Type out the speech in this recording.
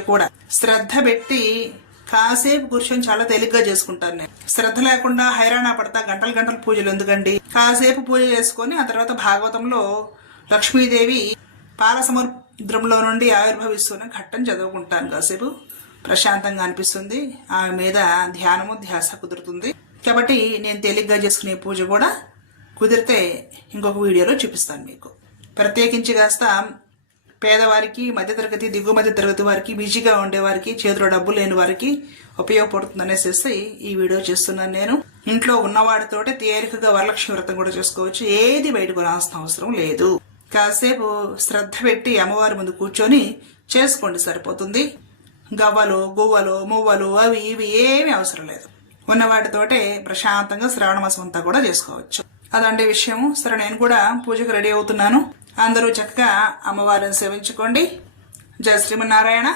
కూడా శ్రద్ధ పెట్టి కాసేపు కూర్చొని చాలా తేలిగ్గా చేసుకుంటాను నేను. శ్రద్ధ లేకుండా హైరాణ పడతా గంటలు గంటలు పూజలు ఎందుకండి. కాసేపు పూజ చేసుకొని ఆ తర్వాత భాగవతంలో లక్ష్మీదేవి పాల సముద్రంలో నుండి ఆవిర్భవిస్తున్న ఘట్టం చదువుకుంటాను. కాసేపు ప్రశాంతంగా అనిపిస్తుంది. ఆమె మీద ధ్యానము ధ్యాస కుదురుతుంది. కాబట్టి నేను తేలిగ్గా చేసుకునే పూజ కూడా కుదిరితే ఇంకొక వీడియోలో చూపిస్తాను మీకు. ప్రత్యేకించి కాస్త పేదవారికి, మధ్యతరగతి, దిగువ మధ్య తరగతి వారికి, బిజీగా ఉండేవారికి, చేతిలో డబ్బు లేని వారికి ఉపయోగపడుతుంది అనేసి ఈ వీడియో చేస్తున్నాను నేను. ఇంట్లో ఉన్నవాడితోటే తేలికగా వరలక్ష్మి వ్రతం కూడా చేసుకోవచ్చు. ఏది బయటకు రావాల్సిన అవసరం లేదు. కాసేపు శ్రద్ధ పెట్టి అమ్మవారి ముందు కూర్చొని చేసుకోండి, సరిపోతుంది. గవ్వలు, గువ్వలు, మువ్వలు అవి ఇవి ఏమీ అవసరం లేదు. ఉన్నవాటితోటే ప్రశాంతంగా శ్రావణ మాసం అంతా కూడా చేసుకోవచ్చు. అదంటే విషయం. సరే, నేను కూడా పూజకు రెడీ అవుతున్నాను. అందరూ చక్కగా అమ్మవారిని సేవించుకోండి. జయ శ్రీమన్నారాయణ.